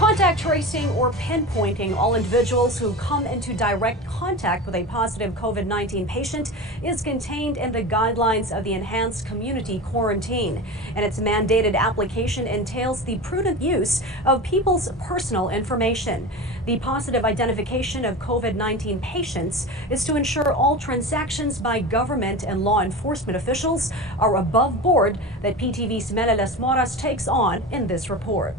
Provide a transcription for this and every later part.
Contact tracing or pinpointing all individuals who come into direct contact with a positive COVID-19 patient is contained in the guidelines of the Enhanced Community Quarantine, and its mandated application entails the prudent use of people's personal information. The positive identification of COVID-19 patients is to ensure all transactions by government and law enforcement officials are above board, that PTV's Leonor Ordonez takes on in this report.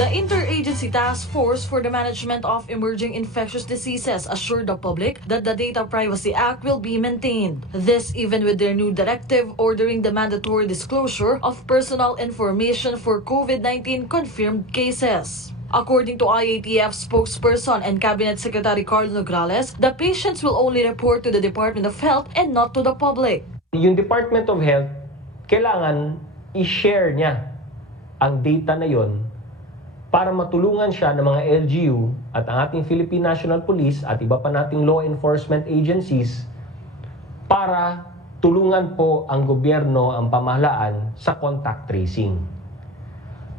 The Interagency Task Force for the Management of Emerging Infectious Diseases assured the public that the Data Privacy Act will be maintained. This even with their new directive ordering the mandatory disclosure of personal information for COVID-19 confirmed cases. According to IATF spokesperson and Cabinet Secretary Leonor Ordonez, the patients will only report to the Department of Health and not to the public. Yung Department of Health, kailangan i-share niya ang data na yon para matulungan siya ng mga LGU at ang ating Philippine National Police at iba pa nating law enforcement agencies para tulungan po ang gobyerno, ang pamahalaan sa contact tracing.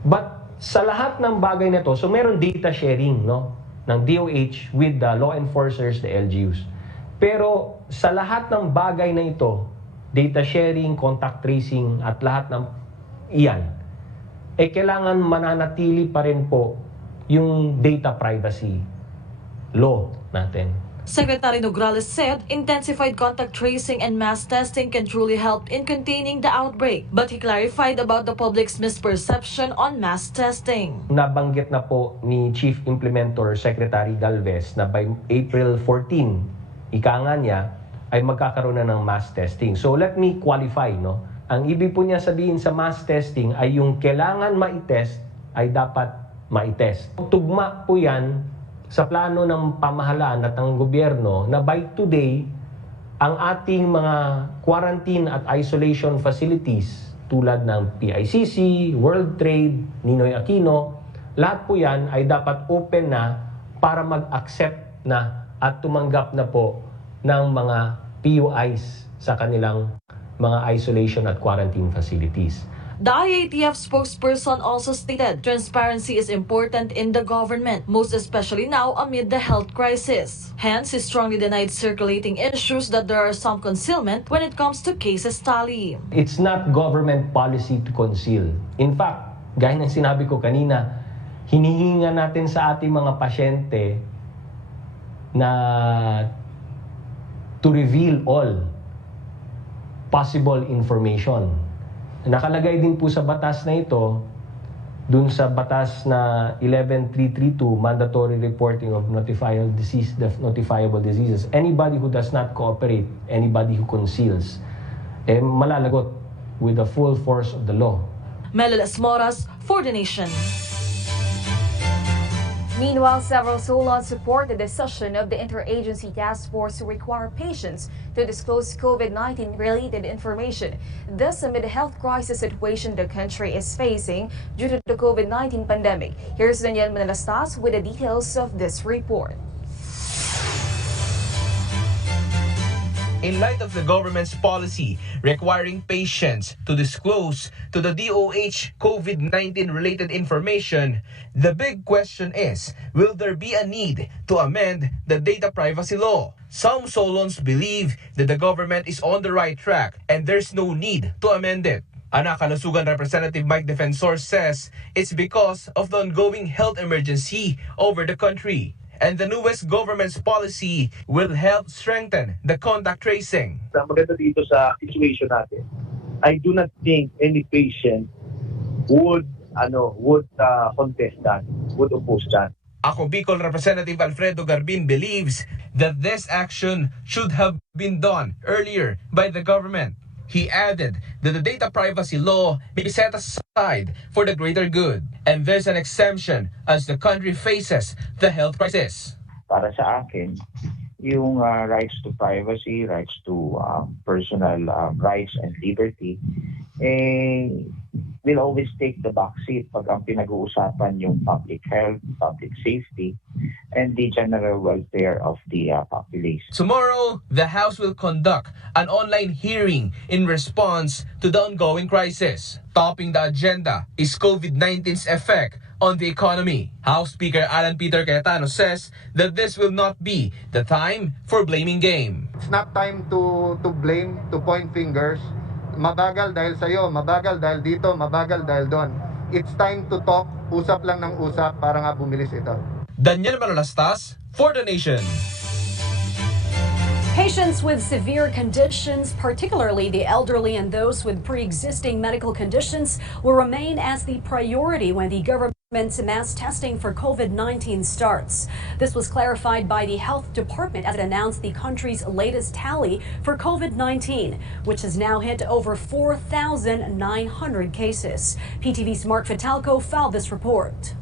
But sa lahat ng bagay na to, so meron data sharing, no, ng DOH with the law enforcers, the LGUs. Pero sa lahat ng bagay na ito, data sharing, contact tracing at lahat ng iyan, kailangan mananatili pa rin po yung data privacy law natin. Secretary Nograles said intensified contact tracing and mass testing can truly help in containing the outbreak. But he clarified about the public's misperception on mass testing. Nabanggit na po ni Chief Implementor Secretary Galvez na by April 14, ika nga niya, ay magkakaroon na ng mass testing. So let me qualify, no? Ang ibig po niya sabihin sa mass testing ay yung kailangan ma-test ay dapat ma-test. Tugma po yan sa plano ng pamahalaan at ng gobyerno na by today, ang ating mga quarantine at isolation facilities tulad ng PICC, World Trade, Ninoy Aquino, lahat po yan ay dapat open na para mag-accept na at tumanggap na po ng mga PUIs sa kanilang mga isolation at quarantine facilities. The IATF spokesperson also stated transparency is important in the government, most especially now amid the health crisis. Hence, he strongly denied circulating issues that there are some concealment when it comes to cases tally. It's not government policy to conceal. In fact, gaya ng sinabi ko kanina, hinihinga natin sa ating mga pasyente na to reveal all possible information. Nakalagay din po sa batas na ito, dun sa batas na 11332, mandatory reporting of notifiable diseases. Anybody who does not cooperate, anybody who conceals, malalagot with the full force of the law. Leonor Ordonez for the Nation. Meanwhile, several Solons support the decision of the Interagency Task Force to require patients to disclose COVID-19 related information. This amid the health crisis situation the country is facing due to the COVID-19 pandemic. Here's Daniel Manalastas with the details of this report. In light of the government's policy requiring patients to disclose to the DOH COVID-19 related information, the big question is, will there be a need to amend the data privacy law? Some Solons believe that the government is on the right track and there's no need to amend it. Anakalusugan Representative Mike Defensor says it's because of the ongoing health emergency over the country. And the newest government's policy will help strengthen the contact tracing. Maganda dito sa situation natin, I do not think any patient would contest that, would oppose that. Ako Bicol Representative Alfredo Garbin believes that this action should have been done earlier by the government. He added that the data privacy law may be set aside for the greater good, and there's an exemption as the country faces the health crisis. Para sa akin, yung rights to privacy, rights to personal rights and liberty, will always take the backseat pag ang pinag-uusapan yung public health, public safety, and the general welfare of the population. Tomorrow, the House will conduct an online hearing in response to the ongoing crisis. Topping the agenda is COVID-19's effect on the economy. House Speaker Alan Peter Cayetano says that this will not be the time for blaming game. It's not time to blame, to point fingers. Mabagal dahil sa'yo, mabagal dahil dito, mabagal dahil doon. It's time to talk, usap lang ng usap para nga bumilis ito. Daniel Manolastas for the Nation. Patients with severe conditions, particularly the elderly and those with pre-existing medical conditions, will remain as the priority when the government's mass testing for COVID-19 starts. This was clarified by the Health Department as it announced the country's latest tally for COVID-19, which has now hit over 4,900 cases. PTV's Mark Fitalco filed this report.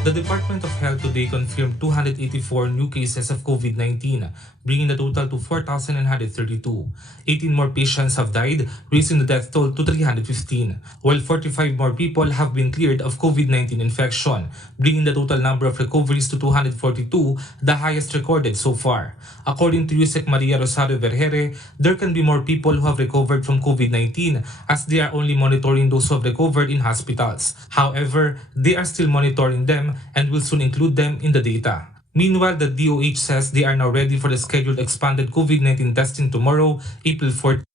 The Department of Health today confirmed 284 new cases of COVID-19, bringing the total to 4,932. 18 more patients have died, raising the death toll to 315, while 45 more people have been cleared of COVID-19 infection, bringing the total number of recoveries to 242, the highest recorded so far. According to Yusek Maria Rosario Vergere, there can be more people who have recovered from COVID-19 as they are only monitoring those who have recovered in hospitals. However, they are still monitoring them and will soon include them in the data. Meanwhile, the DOH says they are now ready for the scheduled expanded COVID-19 testing tomorrow, April 14.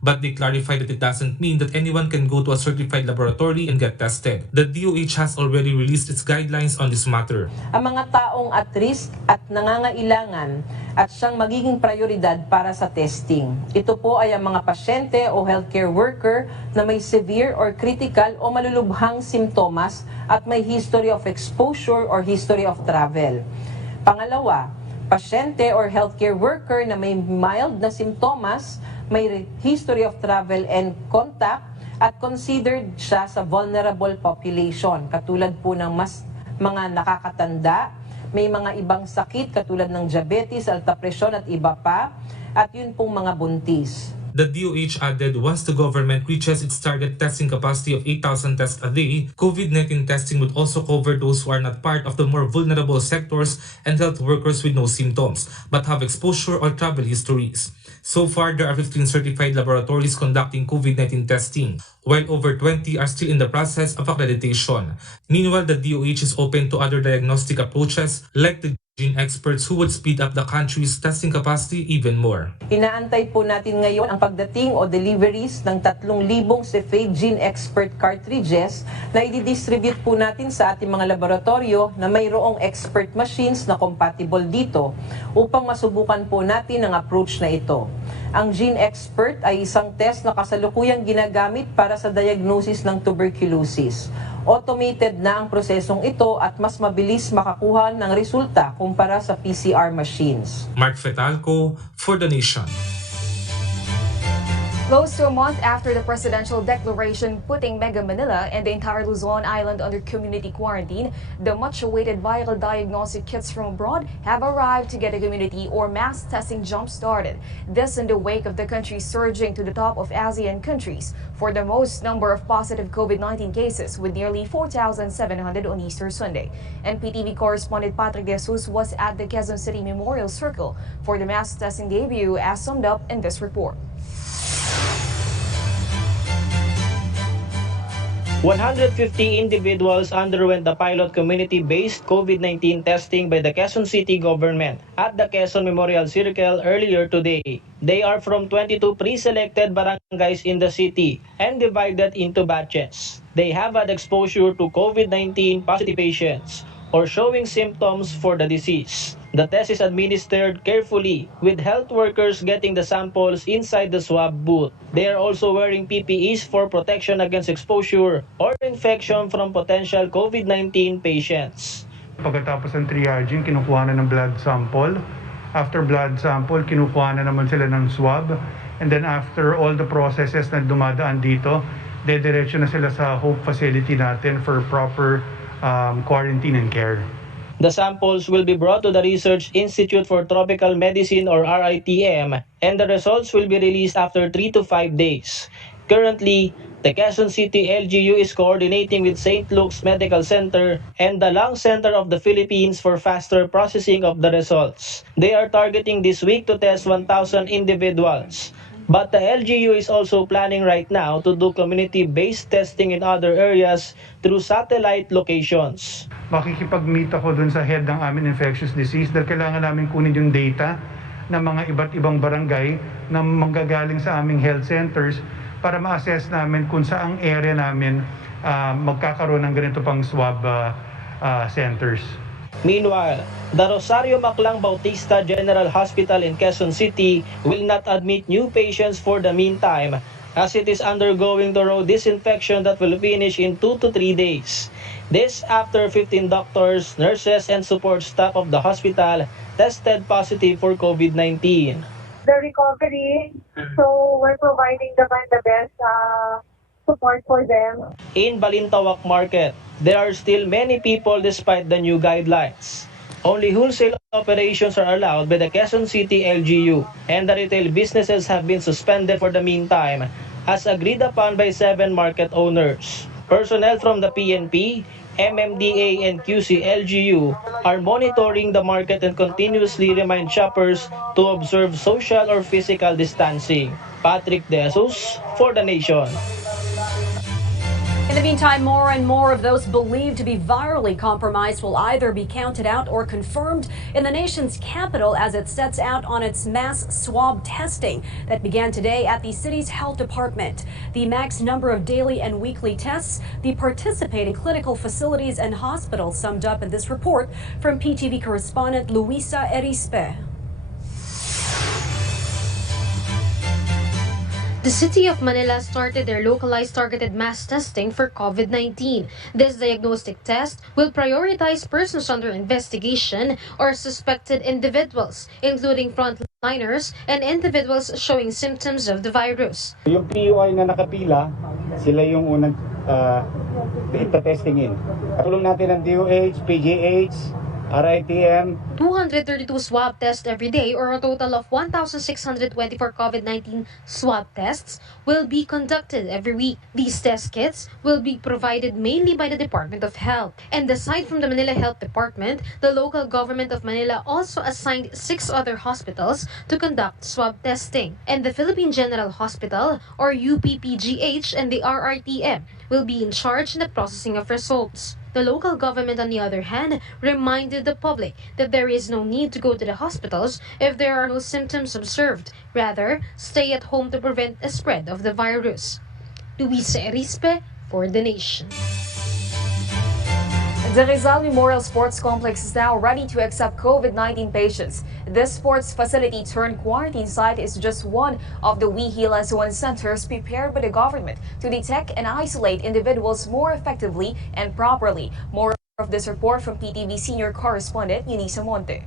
But they clarify that it doesn't mean that anyone can go to a certified laboratory and get tested. The DOH has already released its guidelines on this matter. Ang mga taong at risk at nangangailangan at siyang magiging prioridad para sa testing. Ito po ay ang mga pasyente o healthcare worker na may severe or critical o malulubhang simptomas at may history of exposure or history of travel. Pangalawa, pasyente or healthcare worker na may mild na simptomas, may history of travel and contact at considered siya sa vulnerable population, katulad po ng mga nakakatanda, may mga ibang sakit katulad ng diabetes, alta presyon at iba pa, at yun pong mga buntis. The DOH added once the government reaches its target testing capacity of 8,000 tests a day, COVID-19 testing would also cover those who are not part of the more vulnerable sectors and health workers with no symptoms, but have exposure or travel histories. So far, there are 15 certified laboratories conducting COVID-19 testing, while over 20 are still in the process of accreditation. Meanwhile, the DOH is open to other diagnostic approaches like the gene experts who would speed up the country's testing capacity even more. Inaantay po natin ngayon ang pagdating o deliveries ng 3,000 Cepheid Gene Expert cartridges na i-distribute po natin sa ating mga laboratorio na mayroong expert machines na compatible dito upang masubukan po natin ang approach na ito. Ang Gene Expert ay isang test na kasalukuyang ginagamit para sa diagnosis ng tuberculosis. Automated na ang prosesong ito at mas mabilis makakuha ng resulta kumpara sa PCR machines. Mark Fetalco for the Nation. Close to a month after the presidential declaration putting Mega Manila and the entire Luzon Island under community quarantine, the much-awaited viral diagnostic kits from abroad have arrived to get a community or mass testing jump-started. This in the wake of the country surging to the top of ASEAN countries for the most number of positive COVID-19 cases, with nearly 4,700 on Easter Sunday. And PTV correspondent Patrick De Jesus was at the Quezon City Memorial Circle for the mass testing debut, as summed up in this report. 150 individuals underwent the pilot community-based COVID-19 testing by the Quezon City government at the Quezon Memorial Circle earlier today. They are from 22 pre-selected barangays in the city and divided into batches. They have had exposure to COVID-19 positive patients or showing symptoms for the disease. The test is administered carefully, with health workers getting the samples inside the swab booth. They are also wearing PPEs for protection against exposure or infection from potential COVID-19 patients. Pagkatapos ng triaging, kinukuha na ng blood sample. After blood sample, kinukuha na naman sila ng swab. And then after all the processes na dumadaan dito, dediretso na sila sa Hope facility natin for proper quarantine and care. The samples will be brought to the Research Institute for Tropical Medicine or RITM, and the results will be released after 3 to 5 days. Currently, the Quezon City LGU is coordinating with St. Luke's Medical Center and the Lung Center of the Philippines for faster processing of the results. They are targeting this week to test 1,000 individuals. But the LGU is also planning right now to do community-based testing in other areas through satellite locations. Makikipag-meet ako dun sa head ng aming infectious disease dahil kailangan namin kunin yung data ng mga iba't ibang barangay na manggagaling sa aming health centers para ma-assess namin kung saang area namin magkakaroon ng ganito pang swab centers. Meanwhile, the Rosario Maclang Bautista General Hospital in Quezon City will not admit new patients for the meantime as it is undergoing thorough disinfection that will finish in 2 to 3 days. This after 15 doctors, nurses, and support staff of the hospital tested positive for COVID-19. The recovery, so we're providing the best support for them. In Balintawak Market, there are still many people despite the new guidelines. Only wholesale operations are allowed by the Quezon City LGU, and the retail businesses have been suspended for the meantime, as agreed upon by 7 market owners. Personnel from the PNP, MMDA, and QC LGU are monitoring the market and continuously remind shoppers to observe social or physical distancing. Patrick De Jesus for The Nation. In the meantime, more and more of those believed to be virally compromised will either be counted out or confirmed in the nation's capital as it sets out on its mass swab testing that began today at the city's health department. The max number of daily and weekly tests, the participating clinical facilities and hospitals summed up in this report from PTV correspondent Luisa Erispe. The city of Manila started their localized targeted mass testing for COVID-19. This diagnostic test will prioritize persons under investigation or suspected individuals, including frontliners and individuals showing symptoms of the virus. Yung PUI na nakapila, sila yung unang testingin. Katulong natin ang DOH, PGH, RITM. 232 swab tests every day, or a total of 1,624 COVID-19 swab tests will be conducted every week. These test kits will be provided mainly by the Department of Health. And aside from the Manila Health Department, the local government of Manila also assigned 6 other hospitals to conduct swab testing. And the Philippine General Hospital, or UPPGH, and the RRTM will be in charge in the processing of results. The local government, on the other hand, reminded the public that there is no need to go to the hospitals if there are no symptoms observed. Rather, stay at home to prevent a spread of the virus. Luisa Erispe for The Nation. The Rizal Memorial Sports Complex is now ready to accept COVID-19 patients. This sports facility turned quarantine site is just one of the We Heal as One centers prepared by the government to detect and isolate individuals more effectively and properly. More of this report from PTV senior correspondent Eunice Monte.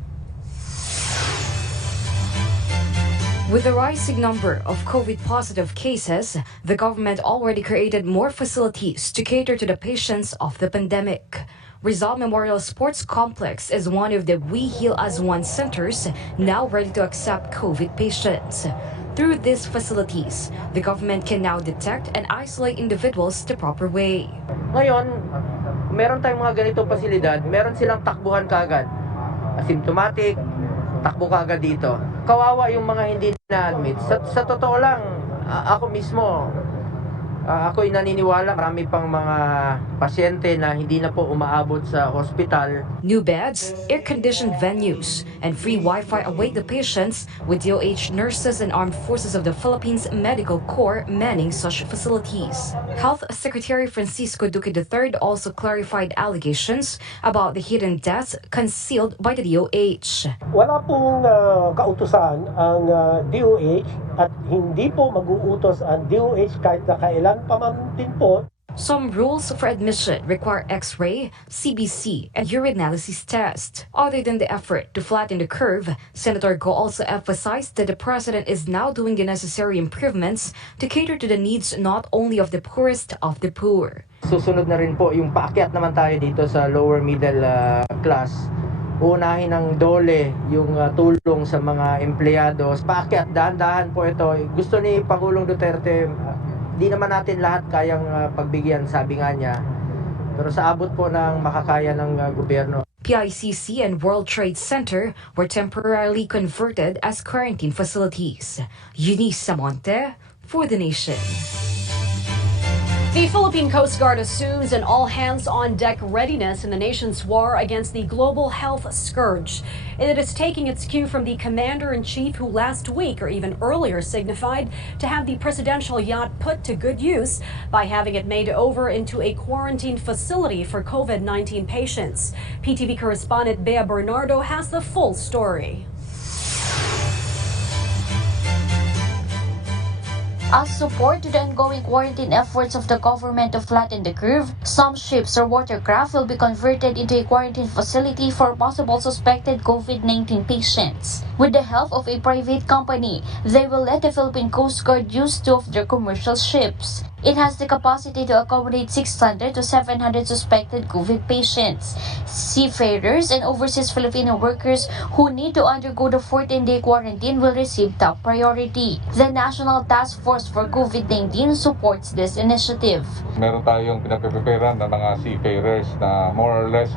With the rising number of COVID-positive cases, the government already created more facilities to cater to the patients of the pandemic. Rizal Memorial Sports Complex is one of the We Heal as One centers now ready to accept COVID patients. Through these facilities, the government can now detect and isolate individuals the proper way. Ngayon, meron tayong mga ganitong pasilidad, meron silang takbuhan kagad. Asymptomatic, takbo kagad dito. Kawawa yung mga hindi na-admit. Sa totoo lang, ako mismo, ako'y naniniwala marami pang mga pasyente na hindi na po umaabot sa hospital. New beds, air-conditioned venues, and free Wi-Fi await the patients, with DOH nurses and Armed Forces of the Philippines Medical Corps manning such facilities. Health Secretary Francisco Duque III also clarified allegations about the hidden deaths concealed by the DOH. Wala pong kautusan ang DOH at hindi po mag-uutos ang DOH kahit na kailan pa man din po. Some rules for admission require X-ray, CBC, and urinalysis test. Other than the effort to flatten the curve, Senator Go also emphasized that the President is now doing the necessary improvements to cater to the needs not only of the poorest of the poor. Susunod na rin po yung paakyat naman tayo dito sa lower middle class unahin ng dole yung tulong sa mga empleyado. Paakyat, dahan-dahan po ito. Gusto ni Pangulong Duterte, di naman natin lahat kayang pagbigyan, sabi nga niya. Pero sa abot po ng makakaya ng gobyerno. PICC and World Trade Center were temporarily converted as quarantine facilities. Eunice Samonte for The Nation. The Philippine Coast Guard assumes an all-hands-on-deck readiness in the nation's war against the global health scourge. It is taking its cue from the commander-in-chief who last week or even earlier signified to have the presidential yacht put to good use by having it made over into a quarantine facility for COVID-19 patients. PTV correspondent Bea Bernardo has the full story. As support to the ongoing quarantine efforts of the government to flatten the curve, some ships or watercraft will be converted into a quarantine facility for possible suspected COVID-19 patients. With the help of a private company, they will let the Philippine Coast Guard use 2 of their commercial ships. It has the capacity to accommodate 600 to 700 suspected COVID patients. Seafarers and overseas Filipino workers who need to undergo the 14-day quarantine will receive top priority. The National Task Force for COVID-19 supports this initiative. Meron tayong pinapreparean ng mga seafarers na more or less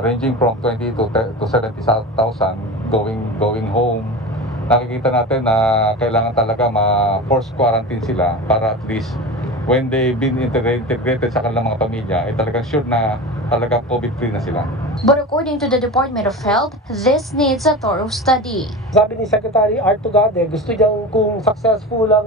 ranging from 20 to 70,000 going home. Nakikita natin na kailangan talaga ma-force quarantine sila para at least when they've been integrated sa kanilang mga pamilya, ay talagang sure na talagang COVID-free na sila. But according to the Department of Health, this needs a thorough study. Sabi ni Secretary Artugade, gusto niyang kung successful ang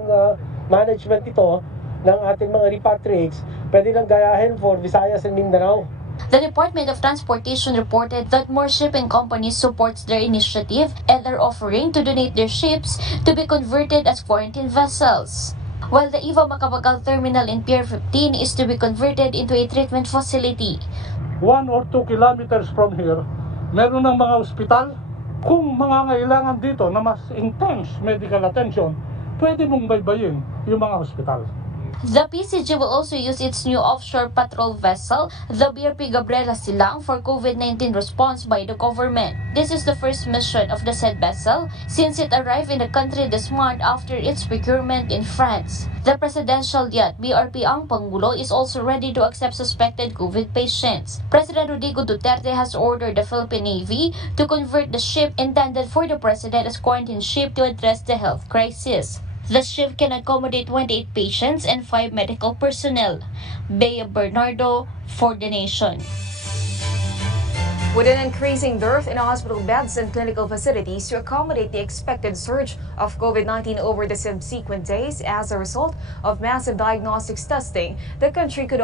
management ito ng ating mga repatriates, pwede nang gayahin for Visayas and Mindanao. The Department of Transportation reported that more shipping companies supports their initiative and are offering to donate their ships to be converted as quarantine vessels. While the Eva Macapagal Terminal in Pier 15 is to be converted into a treatment facility. 1 or 2 kilometers from here, meron ng mga ospital. Kung mangangailangan dito na mas intense medical attention, pwede mong baybayin yung mga ospital. The PCG will also use its new offshore patrol vessel, the BRP Gabriela Silang, for COVID-19 response by the government. This is the first mission of the said vessel since it arrived in the country this month after its procurement in France. The presidential yacht BRP Ang Pangulo is also ready to accept suspected COVID patients. President Rodrigo Duterte has ordered the Philippine Navy to convert the ship intended for the president as quarantine ship to address the health crisis. The ship can accommodate 28 patients and 5 medical personnel. Bea Bernardo for The Nation. With an increasing dearth in hospital beds and clinical facilities to accommodate the expected surge of COVID-19 over the subsequent days as a result of massive diagnostics testing, the country could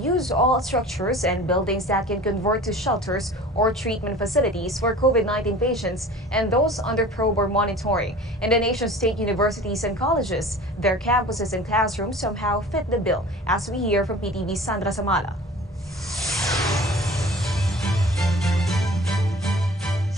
use all structures and buildings that can convert to shelters or treatment facilities for COVID-19 patients and those under probe or monitoring. In the nation's state universities and colleges, their campuses and classrooms somehow fit the bill, as we hear from PTV's Sandra Samala.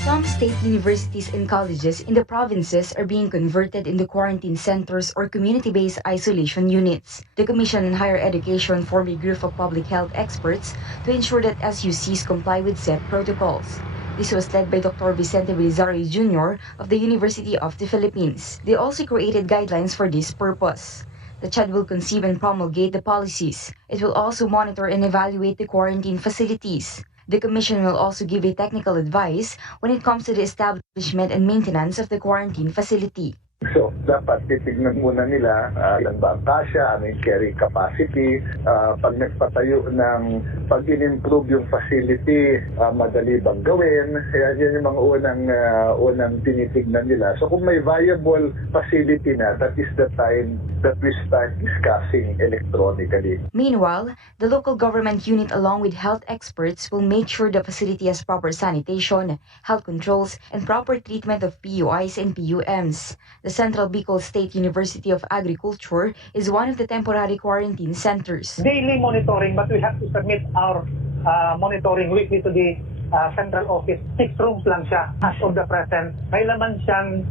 Some state universities and colleges in the provinces are being converted into quarantine centers or community-based isolation units. The Commission on Higher Education formed a group of public health experts to ensure that SUCs comply with set protocols. This was led by Dr. Vicente Belizario Jr. of the University of the Philippines. They also created guidelines for this purpose. The CHAD will conceive and promulgate the policies. It will also monitor and evaluate the quarantine facilities. The Commission will also give a technical advice when it comes to the establishment and maintenance of the quarantine facility. So, dapat titignan muna nila ilan ba ang kasya, ano yung carrying capacity, pag nagpatayo ng pag-in-improve yung facility, madali bang gawin, yan yung mga unang tinitignan nila. So kung may viable facility na, that is the time that we start discussing electronically. Meanwhile, the local government unit along with health experts will make sure the facility has proper sanitation, health controls, and proper treatment of PUIs and PUMs. The Central Bicol State University of Agriculture is one of the temporary quarantine centers. Daily monitoring, but we have to submit our monitoring weekly to the central office. 6 rooms lang siya as of the present. May laman siyang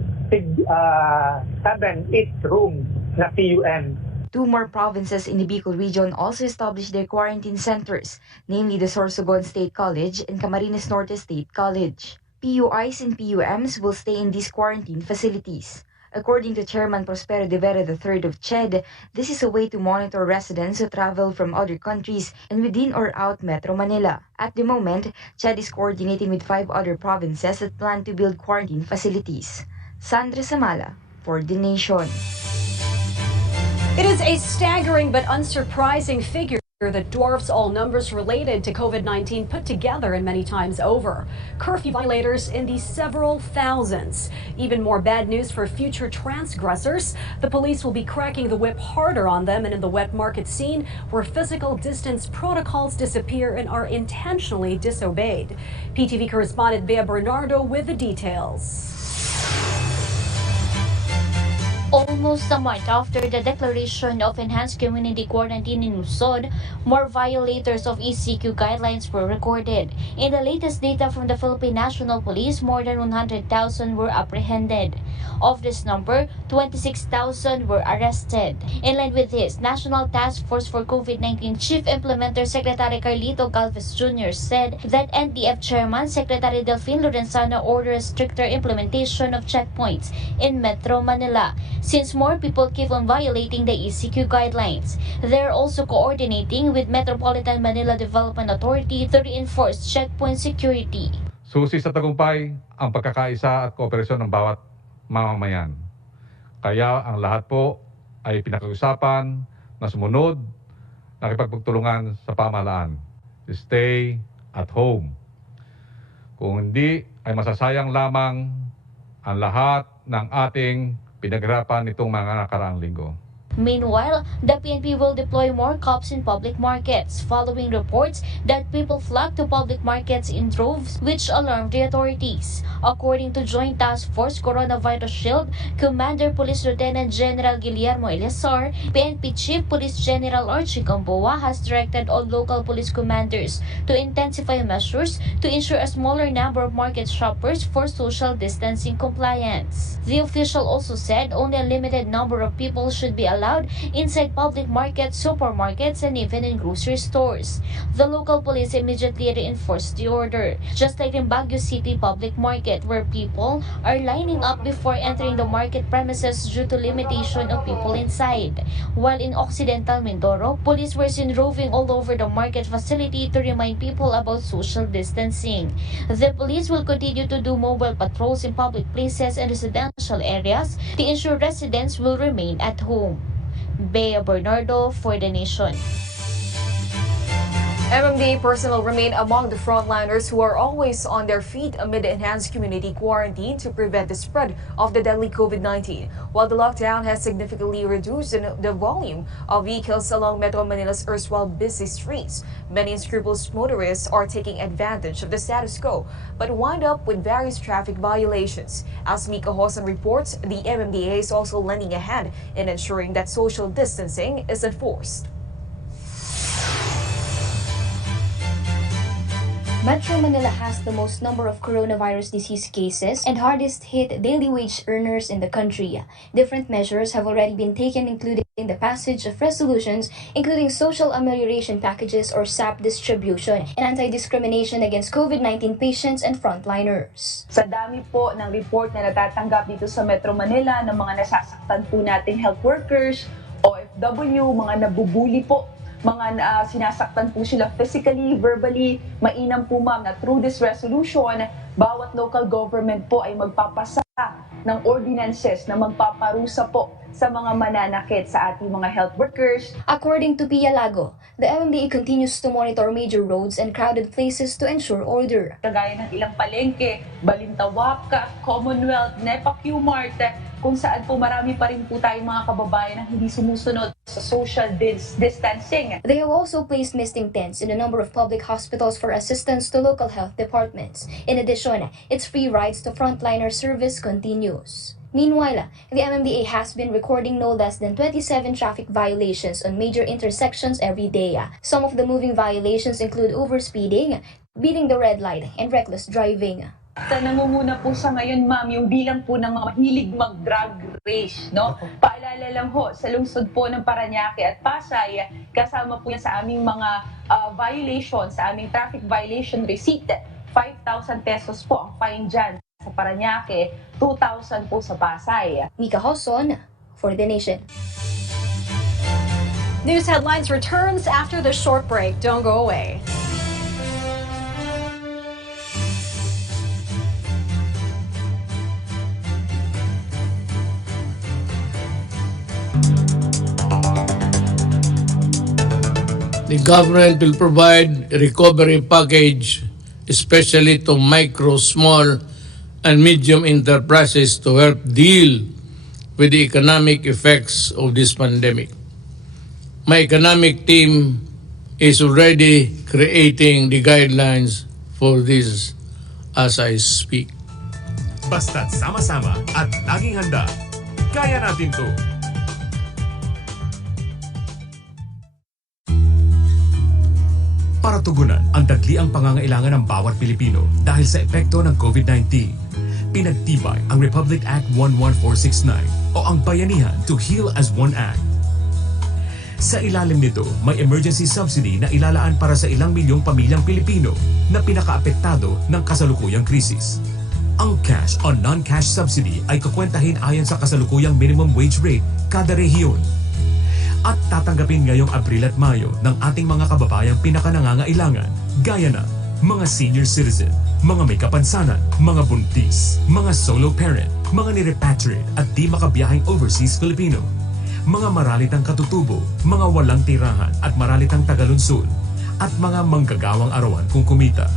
7-8 room na PUM. 2 more provinces in the Bicol region also established their quarantine centers, namely the Sorsogon State College and Camarines Norte State College. PUIs and PUMs will stay in these quarantine facilities. According to Chairman Prospero de Vera III of CHED, this is a way to monitor residents who travel from other countries and within or out Metro Manila. At the moment, CHED is coordinating with 5 other provinces that plan to build quarantine facilities. Sandra Samala, for The Nation. It is a staggering but unsurprising figure that dwarfs all numbers related to COVID-19 put together and many times over. Curfew violators in the several thousands. Even more bad news for future transgressors. The police will be cracking the whip harder on them, and in the wet market scene where physical distance protocols disappear and are intentionally disobeyed. PTV correspondent Bea Bernardo with the details. Almost a month after the declaration of enhanced community quarantine in Luzon, more violators of ECQ guidelines were recorded. In the latest data from the Philippine National Police, more than 100,000 were apprehended. Of this number, 26,000 were arrested. In line with this, National Task Force for COVID-19 Chief Implementer Secretary Carlito Galvez Jr. said that NTF Chairman Secretary Delfin Lorenzana ordered a stricter implementation of checkpoints in Metro Manila. Since more people keep on violating the ECQ guidelines, they are also coordinating with Metropolitan Manila Development Authority to reinforce checkpoint security. Susi sa tagumpay ang pagkakaisa at kooperasyon ng bawat mamamayan. Kaya ang lahat po ay pinag-uusapan na sumunod, nakipagpagtulungan sa pamahalaan. Stay at home. Kung hindi, ay masasayang lamang ang lahat ng ating pinaghirapan nitong mga nakaraang linggo. Meanwhile, the PNP will deploy more cops in public markets, following reports that people flock to public markets in droves, which alarmed the authorities. According to Joint Task Force Coronavirus Shield, Commander Police Lieutenant General Guillermo Eleazar, PNP Chief Police General Archie Gamboa has directed all local police commanders to intensify measures to ensure a smaller number of market shoppers for social distancing compliance. The official also said only a limited number of people should be allowed inside public markets, supermarkets, and even in grocery stores. The local police immediately reinforced the order, just like in Baguio City public market, where people are lining up before entering the market premises due to limitation of people inside. While in Occidental Mindoro, police were seen roving all over the market facility to remind people about social distancing. The police will continue to do mobile patrols in public places and residential areas to ensure residents will remain at home. Bea Bernardo for The Nation. MMDA personnel remain among the frontliners who are always on their feet amid the enhanced community quarantine to prevent the spread of the deadly COVID-19. While the lockdown has significantly reduced the volume of vehicles along Metro Manila's erstwhile busy streets, many unscrupulous motorists are taking advantage of the status quo, but wind up with various traffic violations. As Mika Hosan reports, the MMDA is also lending a hand in ensuring that social distancing is enforced. Metro Manila has the most number of coronavirus disease cases and hardest hit daily wage earners in the country. Different measures have already been taken, including the passage of resolutions, including social amelioration packages or SAP distribution, and anti-discrimination against COVID-19 patients and frontliners. Sa dami po ng report na natatanggap dito sa Metro Manila ng mga nasasaktan po nating health workers, OFW, mga nabubuli po, mga sinasaktan po sila physically, verbally, mainam po ma'am na through this resolution, bawat local government po ay magpapasa ng ordinances na magpaparusa po sa mga mananakit sa ating mga health workers. According to Pia Lago, the MMDA continues to monitor major roads and crowded places to ensure order. Kagaya ng ilang palengke, Balintawak, Commonwealth, NEPA Q-Mart, kung saan po marami pa rin po tayong mga kababayan na hindi sumusunod sa social distancing. They have also placed misting tents in a number of public hospitals for assistance to local health departments. In addition, its free rides to frontliner service continues. Meanwhile, the MMDA has been recording no less than 27 traffic violations on major intersections every day. Some of the moving violations include overspeeding, beating the red light, and reckless driving. Nangunguna po sa ngayon, ma'am, yung bilang po ng mga mahilig mag-drag race, no? Paalala lang ho, sa lungsod po ng Parañaque at Pasay, kasama po yan sa aming mga violations, sa aming traffic violation receipt. 5,000 pesos po ang fine dyan sa Parañaque, 2,000 po sa Pasay. Mika Hoson for the Nation. News Headlines returns after the short break. Don't go away. The government will provide a recovery package, especially to micro, small, and medium enterprises to help deal with the economic effects of this pandemic. My economic team is already creating the guidelines for this as I speak. Basta't sama-sama at laging handa, kaya natin to. Para tugunan ang dagliang pangangailangan ng bawat Pilipino dahil sa epekto ng COVID-19, pinagtibay ang Republic Act 11469 o ang Bayanihan to Heal as One Act. Sa ilalim nito, may emergency subsidy na ilalaan para sa ilang milyong pamilyang Pilipino na pinakaapektado ng kasalukuyang krisis. Ang cash o non-cash subsidy ay kukwentahin ayon sa kasalukuyang minimum wage rate kada rehiyon. At tatanggapin ngayong Abril at Mayo ng ating mga kababayang pinakanangangailangan, gaya na mga senior citizen, mga may kapansanan, mga buntis, mga solo parent, mga nirepatriate at di makabiyahing overseas Filipino, mga maralitang katutubo, mga walang tirahan at maralitang tagalunsod, at mga manggagawang arawan kung kumita.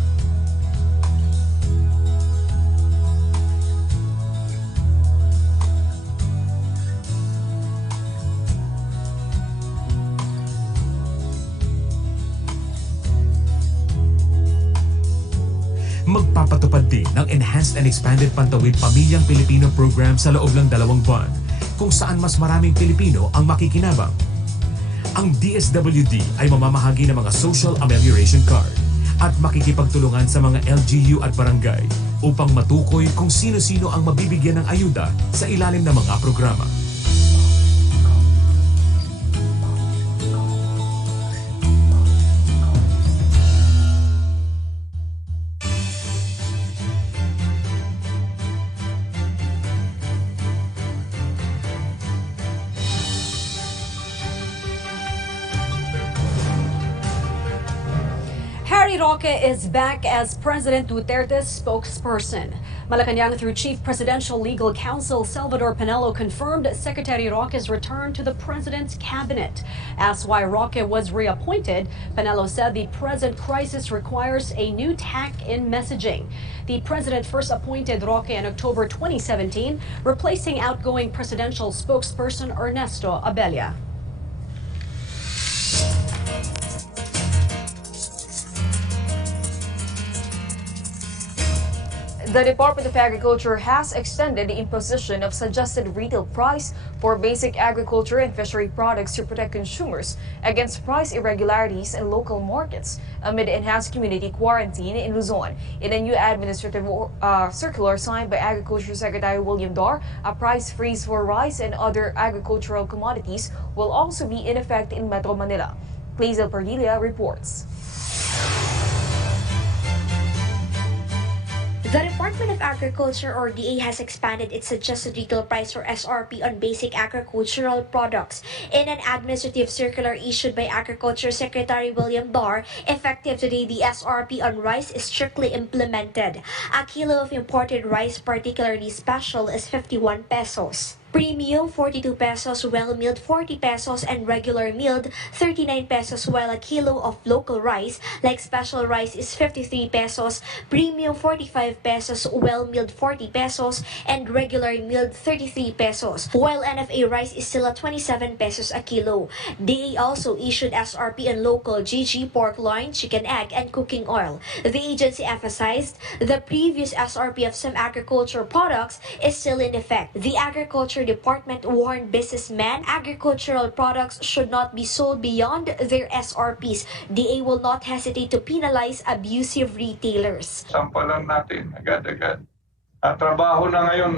Magpapatupad din ng Enhanced and Expanded Pantawid Pamilyang Pilipino Program sa loob ng 2 buwan, kung saan mas maraming Pilipino ang makikinabang. Ang DSWD ay mamamahagi ng mga Social Amelioration Card at makikipagtulungan sa mga LGU at barangay upang matukoy kung sino-sino ang mabibigyan ng ayuda sa ilalim ng mga programa. Harry Roque is back as President Duterte's spokesperson. Malacanang through Chief Presidential Legal Counsel Salvador Panelo confirmed Secretary Roque's return to the President's cabinet. Asked why Roque was reappointed, Panelo said the present crisis requires a new tack in messaging. The President first appointed Roque in October 2017, replacing outgoing presidential spokesperson Ernesto Abella. The Department of Agriculture has extended the imposition of suggested retail price for basic agriculture and fishery products to protect consumers against price irregularities in local markets amid enhanced community quarantine in Luzon. In a new administrative circular signed by Agriculture Secretary William Dar, a price freeze for rice and other agricultural commodities will also be in effect in Metro Manila. Plazel Perdilla reports. The Department of Agriculture or DA has expanded its suggested retail price or SRP on basic agricultural products in an administrative circular issued by Agriculture Secretary William Dar. Effective today, the SRP on rice is strictly implemented. A kilo of imported rice, particularly special, is 51 pesos. Premium 42 pesos, well-milled 40 pesos, and regular milled 39 pesos, while a kilo of local rice like special rice is 53 pesos, premium 45 pesos, well-milled 40 pesos, and regular milled 33 pesos, while NFA rice is still at 27 pesos a kilo. They also issued SRP on local GG, pork loin, chicken egg, and cooking oil. The agency emphasized the previous SRP of some agriculture products is still in effect. The Agriculture Agriculture Department warned businessmen agricultural products should not be sold beyond their SRPs. DA will not hesitate to penalize abusive retailers. Sampalan natin agad-agad. Trabaho na ngayon,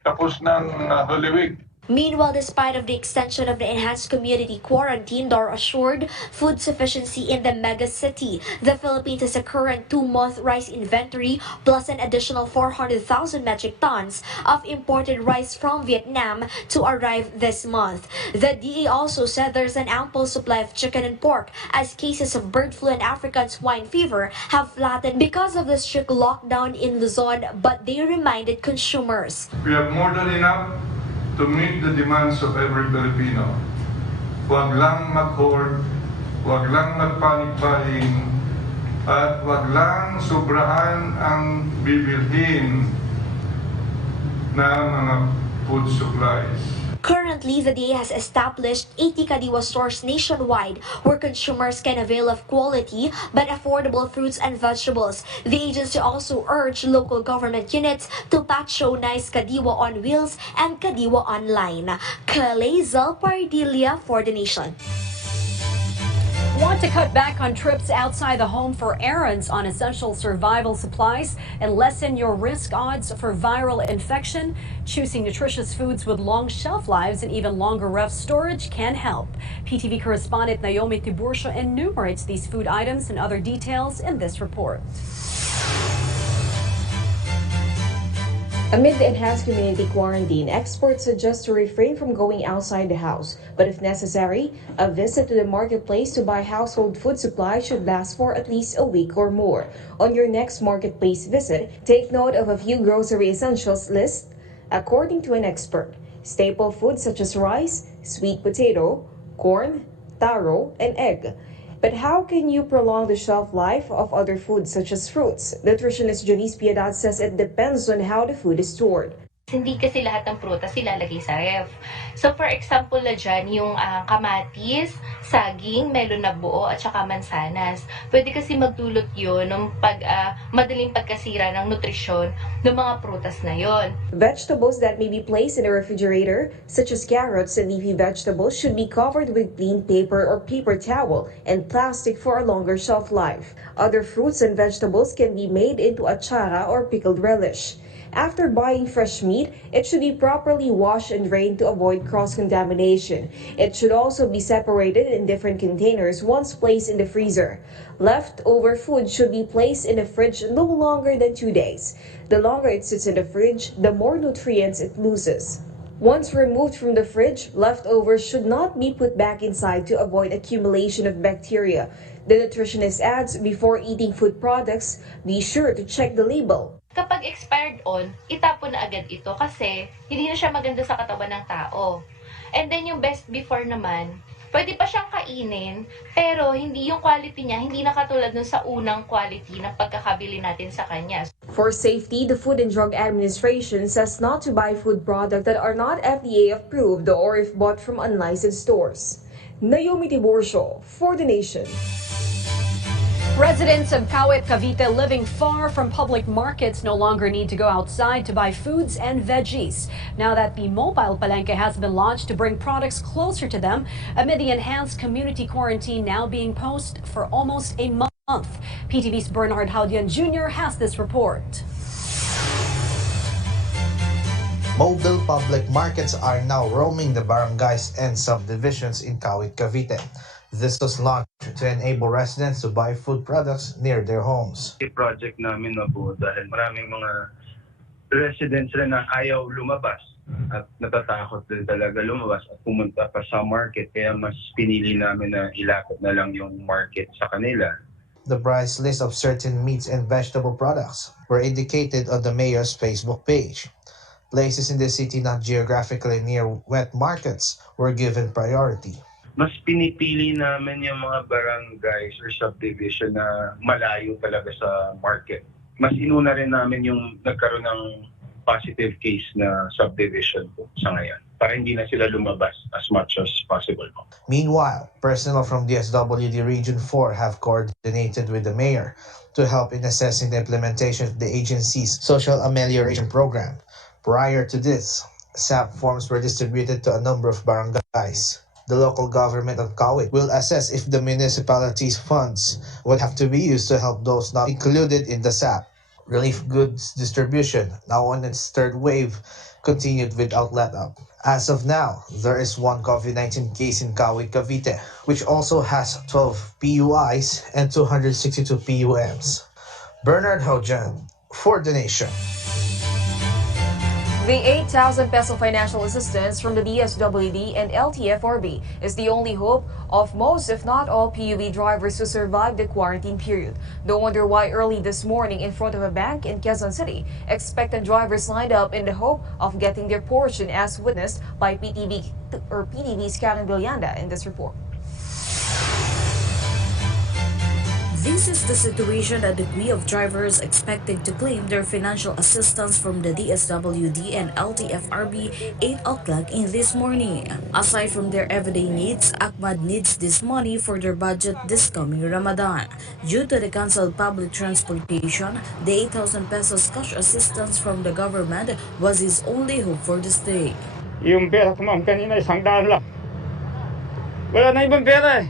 tapos ng Holy Week. Meanwhile, despite of the extension of the enhanced community quarantine, DAR assured food sufficiency in the mega city. The Philippines has a current 2-month rice inventory plus an additional 400,000 metric tons of imported rice from Vietnam to arrive this month. The DA also said there's an ample supply of chicken and pork as cases of bird flu and African swine fever have flattened because of the strict lockdown in Luzon, but they reminded consumers. We have more than enough to meet the demands of every Filipino. Huwag lang mag-hoard, huwag lang mag-panic buying, at huwag lang sobrahan ang bibilhin na mga food supplies. Currently, the DA has established 80 Kadiwa stores nationwide where consumers can avail of quality but affordable fruits and vegetables. The agency also urged local government units to patronize Kadiwa on Wheels and Kadiwa Online. Kalezal Pardilia for The Nation. Want to cut back on trips outside the home for errands on essential survival supplies and lessen your risk odds for viral infection? Choosing nutritious foods with long shelf lives and even longer ref storage can help. PTV correspondent Naomi Tiburcio enumerates these food items and other details in this report. Amid the enhanced community quarantine, experts suggest to refrain from going outside the house. But if necessary, a visit to the marketplace to buy household food supplies should last for at least a week or more. On your next marketplace visit, take note of a few grocery essentials list. According to an expert, staple foods such as rice, sweet potato, corn, taro, and egg. But how can you prolong the shelf life of other foods such as fruits? Nutritionist Janice Piedad says it depends on how the food is stored. Hindi kasi lahat ng prutas ilalagay sa ref. So for example na dyan, yung kamatis, saging, melon na buo, at saka mansanas. Pwede kasi magdulot yun ng madaling pagkasira ng nutrisyon ng mga prutas na yon. Vegetables that may be placed in a refrigerator, such as carrots and leafy vegetables, should be covered with clean paper or paper towel and plastic for a longer shelf life. Other fruits and vegetables can be made into achara or pickled relish. After buying fresh meat, it should be properly washed and drained to avoid cross-contamination. It should also be separated in different containers once placed in the freezer. Leftover food should be placed in the fridge no longer than 2 days. The longer it sits in the fridge, the more nutrients it loses. Once removed from the fridge, leftovers should not be put back inside to avoid accumulation of bacteria. The nutritionist adds, before eating food products, be sure to check the label. Kapag expired on, itapon na agad ito kasi hindi na siya maganda sa katawan ng tao. And then yung best before naman, pwede pa siyang kainin, pero hindi yung quality niya, hindi na katulad nun sa unang quality ng pagkakabili natin sa kanya. For safety, the Food and Drug Administration says not to buy food products that are not FDA approved or if bought from unlicensed stores. Naomi Tiburcio for The Nation. Residents of Kawit, Cavite living far from public markets no longer need to go outside to buy foods and veggies. Now that the mobile palengke has been launched to bring products closer to them amid the enhanced community quarantine now being posed for almost a month. PTV's Bernard Haudian Jr. has this report. Mobile public markets are now roaming the barangays and subdivisions in Kawit, Cavite. This was launched to enable residents to buy food products near their homes. Yung project namin mabuo dahil maraming mga residents rin na ayaw lumabas at natatakot din talaga lumabas at pumunta pa sa market, kaya mas pinili namin na ilapit na lang yung market sa kanila. The price list of certain meats and vegetable products were indicated on the mayor's Facebook page. Places in the city not geographically near wet markets were given priority. Mas pinipili namin yung mga barangays or subdivision na malayo talaga sa market. Mas inuna rin namin yung nagkaroon ng positive case na subdivision po sa ngayon para hindi na sila lumabas as much as possible. Meanwhile, personnel from DSWD Region 4 have coordinated with the mayor to help in assessing the implementation of the agency's social amelioration program. Prior to this, SAP forms were distributed to a number of barangays. The local government of Kawit will assess if the municipality's funds would have to be used to help those not included in the SAP. Relief goods distribution, now on its third wave, continued without let-up. As of now, there is one COVID-19 case in Kawit, Cavite, which also has 12 PUIs and 262 PUMs. Bernard Haujan, for The Nation. The 8,000 peso financial assistance from the DSWD and LTFRB is the only hope of most, if not all, PUV drivers to survive the quarantine period. No wonder why early this morning in front of a bank in Quezon City, expectant drivers lined up in the hope of getting their portion, as witnessed by PTV's Karen Villanda in this report. This is the situation at the degree of drivers expecting to claim their financial assistance from the DSWD and LTFRB 8 o'clock in this morning. Aside from their everyday needs, Ahmad needs this money for their budget this coming Ramadan. Due to the cancelled public transportation, the 8,000 pesos cash assistance from the government was his only hope for this day. Yung pera ko ma'am kanina $100 lang. Wala na ibang pera eh.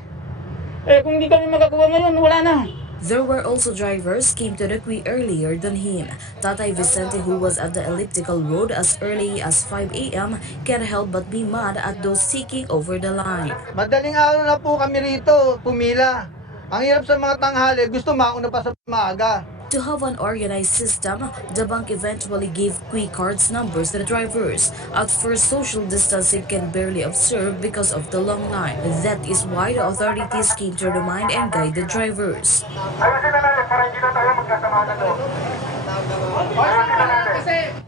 Kung hindi kami makakuha ngayon, wala na. There were also drivers came to the queue earlier than him. Tatay Vicente, who was at the elliptical road as early as 5 a.m., can't help but be mad at those seeking over the line. Madaling araw na po kami rito, pumila. Ang hirap sa mga tanghali, gusto mauna pa sa maaga. To have an organized system, the bank eventually gave quick cards numbers to the drivers. At first, social distancing can barely observe because of the long line. That is why the authorities came to remind and guide the drivers.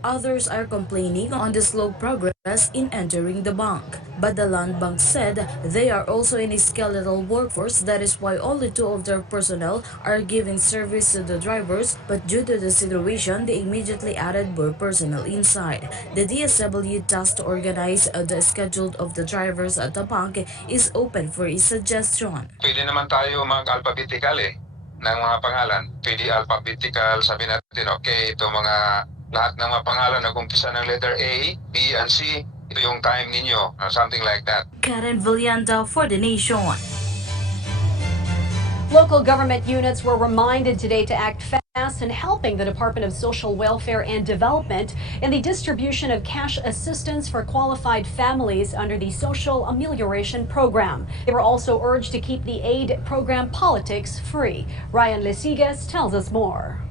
Others are complaining on the slow progress in entering the bank. But the land bank said they are also in a skeletal workforce. That is why only 2 of their personnel are giving service to the drivers. But due to the situation, they immediately added more personnel inside. The DSW tasked to organize the schedule of the drivers at the bank is open for a suggestion. Pwede naman tayo mag-alphabetical ng mga pangalan. Pwede alphabetical, sabi natin, okay, ito mga lahat ng mga pangalan na kumpisa ng letter A, B, and C. Ito yung time ninyo, something like that. Karen Villanda for The Nation. Local government units were reminded today to act fast in helping the Department of Social Welfare and Development in the distribution of cash assistance for qualified families under the Social Amelioration Program. They were also urged to keep the aid program politics free. Ryan Lesigas tells us more.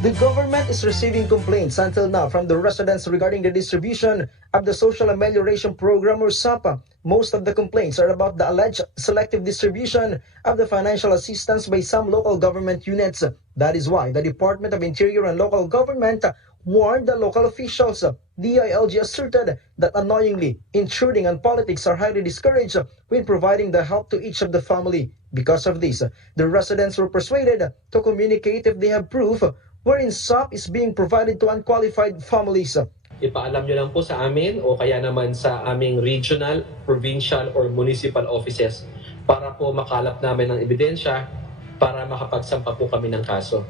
The government is receiving complaints until now from the residents regarding the distribution of the Social Amelioration Program or SAPA. Most of the complaints are about the alleged selective distribution of the financial assistance by some local government units. That is why the Department of Interior and Local Government warned the local officials. DILG asserted that annoyingly, intruding on politics are highly discouraged when providing the help to each of the family. Because of this, the residents were persuaded to communicate if they have proof wherein SAP is being provided to unqualified families. Ipaalam nyo lang po sa amin o kaya naman sa aming regional, provincial, or municipal offices para po makalap namin ng ebidensya para makapagsampa po kami ng kaso.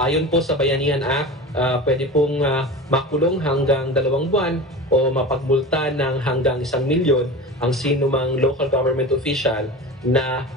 Ayon po sa Bayanihan Act, pwede pong makulong hanggang 2 buwan o mapagmulta ng hanggang 1 milyon ang sinumang local government official na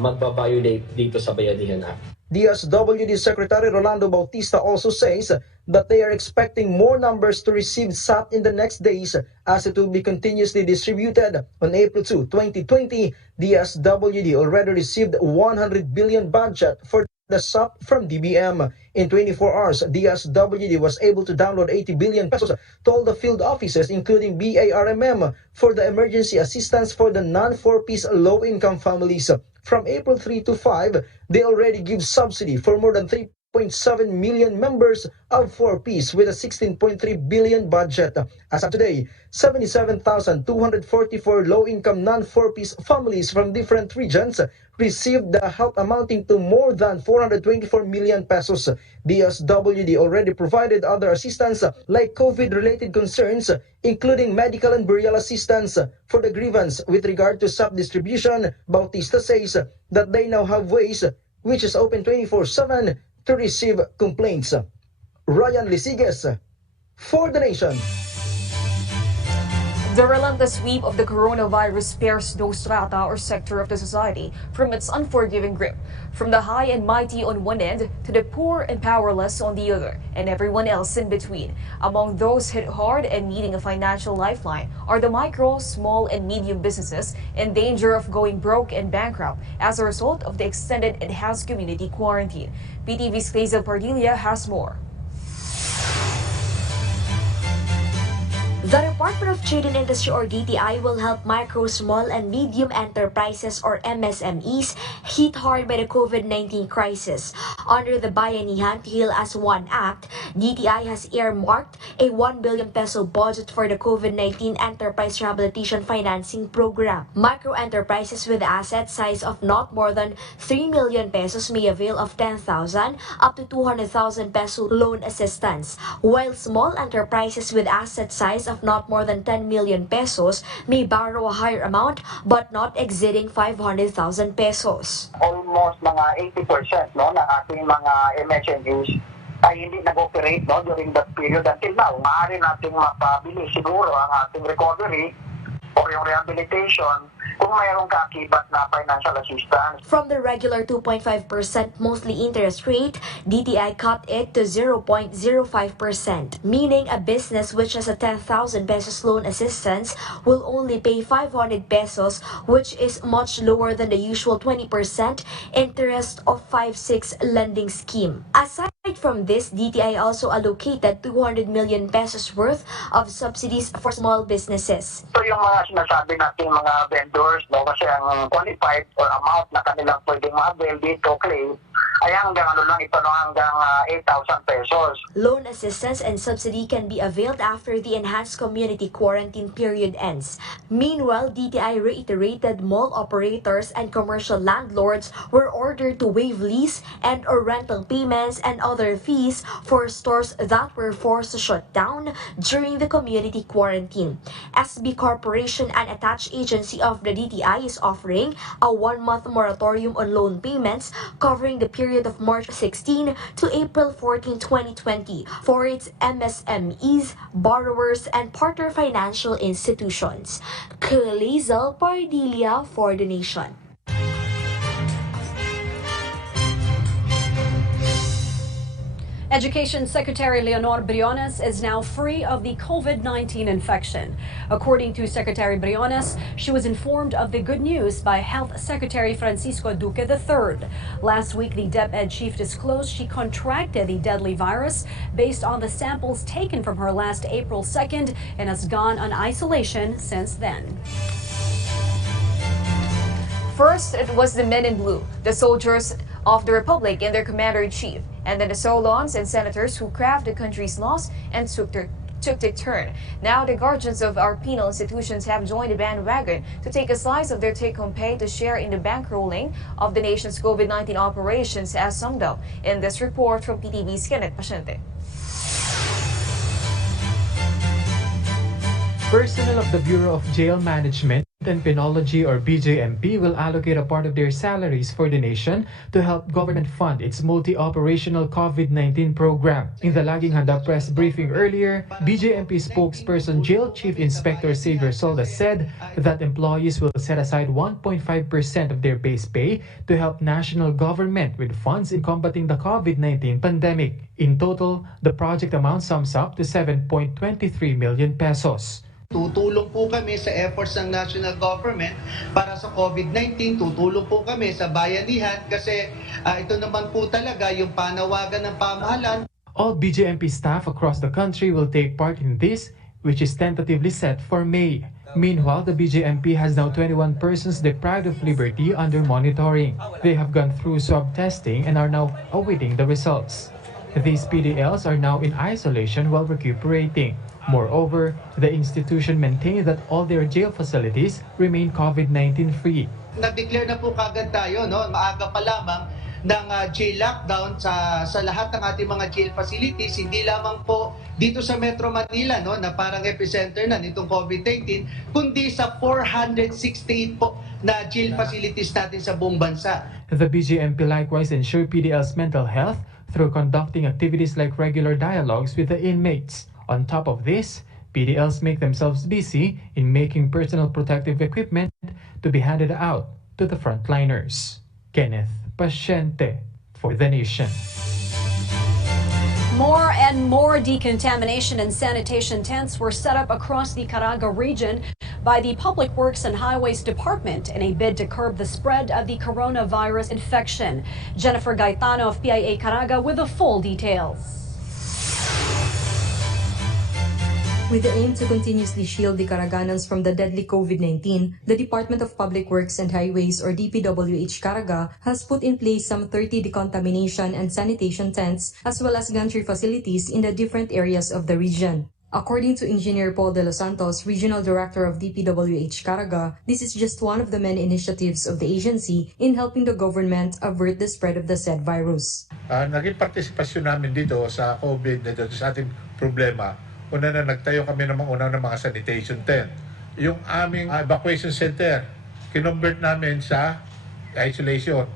magbabiolate dito sa Bayanihan Act. DSWD Secretary Rolando Bautista also says that they are expecting more numbers to receive SAP in the next days as it will be continuously distributed. On April 2, 2020, DSWD already received 100 billion budget for the SAP from DBM. In 24 hours, DSWD was able to download 80 billion pesos to all the field offices, including BARMM, for the emergency assistance for the non-4-piece low-income families. From April 3 to 5, they already give subsidy for more than 3.7 million members of 4-piece with a 16.3 billion budget. As of today, 77,244 low-income non-4-piece families from different regions received the help amounting to more than 424 million pesos. DSWD already provided other assistance like COVID-related concerns, including medical and burial assistance. For the grievance with regard to SAP distribution, Bautista says that they now have ways, which is open 24/7, to receive complaints. Ryan Lisiges for the Nation. The relentless sweep of the coronavirus spares no strata or sector of the society from its unforgiving grip. From the high and mighty on one end to the poor and powerless on the other, and everyone else in between. Among those hit hard and needing a financial lifeline are the micro, small, and medium businesses in danger of going broke and bankrupt as a result of the extended enhanced community quarantine. PTV's Hazel Pardilla has more. The Department of Trade and Industry or DTI will help micro, small, and medium enterprises or MSMEs hit hard by the COVID-19 crisis. Under the Bayanihan to Heal as One Act, DTI has earmarked a 1 billion peso budget for the COVID-19 Enterprise Rehabilitation Financing Program. Micro enterprises with asset size of not more than 3 million pesos may avail of 10,000 up to 200,000 peso loan assistance, while small enterprises with asset size of not more than 10 million pesos may borrow a higher amount but not exceeding 500,000 pesos. Almost mga 80% no, ng ating mga MSMEs ay hindi nag-operate no, during that period until now. Maaari nating mapabili siguro ang ating recovery or yung rehabilitation kung mayroong kaakibat na financial assistance. From the regular 2.5% monthly interest rate, DTI cut it to 0.05%, meaning a business which has a 10,000 pesos loan assistance will only pay 500 pesos, which is much lower than the usual 20% interest of 5-6 lending scheme. Aside from this, DTI also allocated 200 million pesos worth of subsidies for small businesses. So yung mga sinasabi nating mga vendors, no, kasi ang qualified or amount na kanilang pwedeng ma-avail dito claim ay hanggang ano lang ito no, hanggang 8,000 pesos. Loan assistance and subsidy can be availed after the enhanced community quarantine period ends. Meanwhile, DTI reiterated mall operators and commercial landlords were ordered to waive lease and or rental payments and other fees for stores that were forced to shut down during the community quarantine. SB Corporation, an attached agency of the DTI, is offering a 1-month moratorium on loan payments covering the period of March 16 to April 14, 2020 for its MSMEs, borrowers, and partner financial institutions. Hazel Pardilla for the Nation. Education Secretary Leonor Ordonez is now free of the COVID-19 infection. According to Secretary Briones, she was informed of the good news by Health Secretary Francisco Duque III. Last week, the DepEd chief disclosed she contracted the deadly virus based on the samples taken from her last April 2nd and has gone on isolation since then. First, it was the men in blue, the soldiers of the Republic and their commander-in-chief, and then the Solons and senators who craft the country's laws and took their turn. Now, the guardians of our penal institutions have joined the bandwagon to take a slice of their take-home pay to share in the bankrolling of the nation's COVID-19 operations, as summed up in this report from PTV's Kenneth Paciente. Personnel of the Bureau of Jail Management and Penology or BJMP will allocate a part of their salaries for the nation to help government fund its multi-operational COVID-19 program. In the Laging Handa press briefing earlier, BJMP spokesperson Jail Chief Inspector Xavier Solda said that employees will set aside 1.5% of their base pay to help national government with funds in combating the COVID-19 pandemic. In total, the project amount sums up to 7.23 million pesos. Tutulong po kami sa efforts ng national government para sa COVID-19. Tutulong po kami sa bayanihan kasi ito naman po talaga yung panawagan ng pamahalaan. All BJMP staff across the country will take part in this, which is tentatively set for May. Meanwhile, the BJMP has now 21 persons deprived of liberty under monitoring. They have gone through swab testing and are now awaiting the results. These PDLs are now in isolation while recuperating. Moreover, the institution maintained that all their jail facilities remain COVID-19 free. Nag-declare na po kagad tayo, no, maaga pa lamang ng jail lockdown sa lahat ng ating mga jail facilities, hindi lamang po dito sa Metro Manila, no, na parang epicenter na nitong COVID-19, kundi sa 468 po na jail facilities natin sa buong bansa. The BJMP likewise ensured PDL's mental health through conducting activities like regular dialogues with the inmates. On top of this, PDLs make themselves busy in making personal protective equipment to be handed out to the frontliners. Kenneth Pasyente for The Nation. More and more decontamination and sanitation tents were set up across the Caraga region by the Public Works and Highways Department in a bid to curb the spread of the coronavirus infection. Jennifer Gaetano of PIA Caraga with the full details. With the aim to continuously shield the Caraganans from the deadly COVID-19, the Department of Public Works and Highways or DPWH Caraga has put in place some 30 decontamination and sanitation tents as well as gantry facilities in the different areas of the region. According to Engineer Paul De Los Santos, Regional Director of DPWH Caraga, this is just one of the many initiatives of the agency in helping the government avert the spread of the said virus. Naging partisipasyon namin dito sa COVID na dito sa ating problema. Una na nagtayo kami ng mga sanitation tent. Yung aming evacuation center, kinonvert namin sa isolation.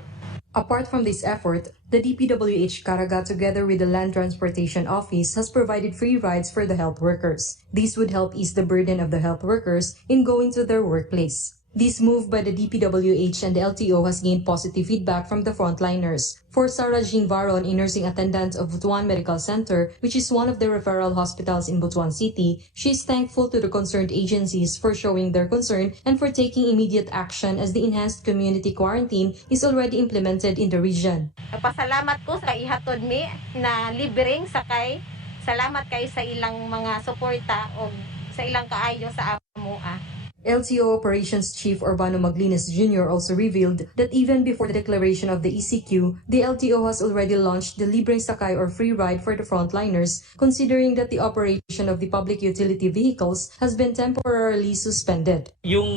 Apart from this effort, the DPWH Caraga together with the Land Transportation Office has provided free rides for the health workers. This would help ease the burden of the health workers in going to their workplace. This move by the DPWH and the LTO has gained positive feedback from the frontliners. For Sarah Jean Varon, a nursing attendant of Butuan Medical Center, which is one of the referral hospitals in Butuan City, she is thankful to the concerned agencies for showing their concern and for taking immediate action as the enhanced community quarantine is already implemented in the region. Pasalamat ko sa ihatod mi na libreng sakay. Salamat kay sa ilang mga suporta o sa ilang kaayo sa amoa. LTO Operations Chief Urbano Maglinas Jr. also revealed that even before the declaration of the ECQ, the LTO has already launched the Libreng Sakay or free ride for the frontliners, considering that the operation of the public utility vehicles has been temporarily suspended. Yung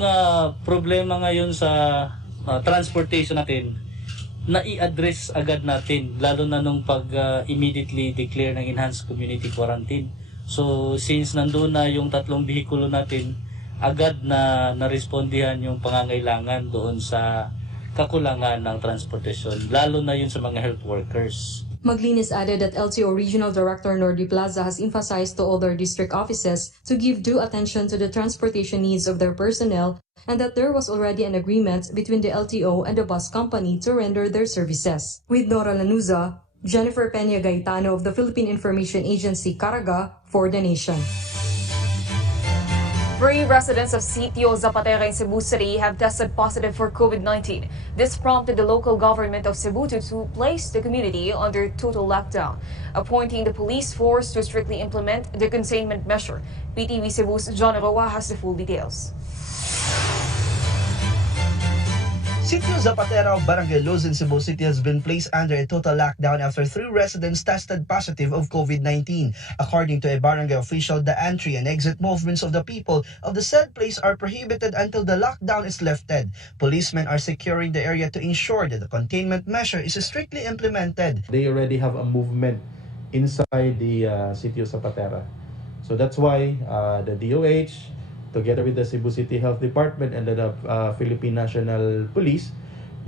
problema ngayon sa transportation natin, na-i-address agad natin, lalo na nung immediately declare ng enhanced community quarantine. So since nandun na yung 3 behikulo natin, agad na narespondihan yung pangangailangan doon sa kakulangan ng transportasyon, lalo na yun sa mga health workers. Maglinis added that LTO Regional Director Nordi Plaza has emphasized to all their district offices to give due attention to the transportation needs of their personnel and that there was already an agreement between the LTO and the bus company to render their services. With Nora Lanuza, Jennifer Peña Gaetano of the Philippine Information Agency Caraga for The Nation. 3 residents of Sitio Zapatera in Cebu City have tested positive for COVID-19. This prompted the local government of Cebu to place the community under total lockdown, appointing the police force to strictly implement the containment measure. PTV Cebu's John Roa has the full details. Sitio Zapatera of Barangay Luz in Cebu City has been placed under a total lockdown after 3 residents tested positive of COVID-19. According to a barangay official, the entry and exit movements of the people of the said place are prohibited until the lockdown is lifted. Policemen are securing the area to ensure that the containment measure is strictly implemented. They already have a movement inside the Sitio Zapatera. So that's why the DOH, together with the Cebu City Health Department and the Philippine National Police,